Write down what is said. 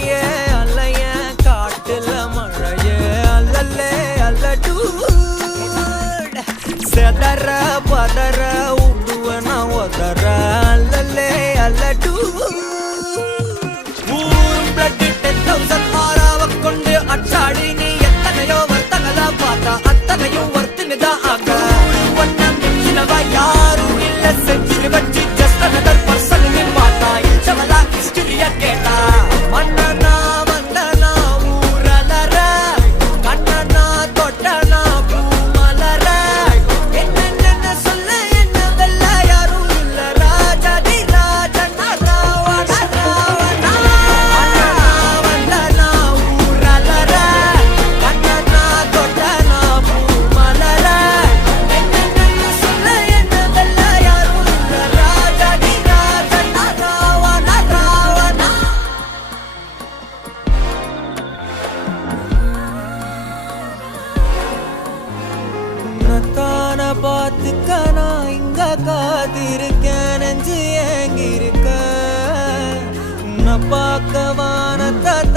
அலையே அலைய காட்டுல மழையே அல்லல்லே அல்லடூ செதற பதற உடுவன ஒதற அல்லல்லே அல்லடூ ஊரும் பிளட் 10,000 ஆறாவ கொண்டு அச்சாடி நீ எத்தனையோ வர்த்தகலா பார்த்தா அத்தனையும் வர்த்தினிதான் ஆக ஒன்ன மிஞ்சினவா யாரும் இல்ல செஞ்சிரு வச்சு ஜஸ்ட் அனதர் பர்சன் பார்த்தா இச்சவலா ஹிஸ்டரிய கேட்டா மன்னனா வந்தனா ஊரலற கண்ணனா தொட்டனா பூமலற என்ன சொல்ல என்ன வெல்ல யாரும் இல்ல ராஜாதி ராஜனா ராவண ராவணா வந்தனா ஊரலற கண்ணனா தொட்டனா பூமலற என்ன சொல்ல என்ன வெல்ல யாரும் இல்ல ராஜாதி ராஜனா ராவண ராவணா உன்னத்தான பார்த்துக்க நான் இங்க காத்திருக்கேன் நெஞ்சு ஏங்கிருக்க உன்னை பார்க்க வானத்தான்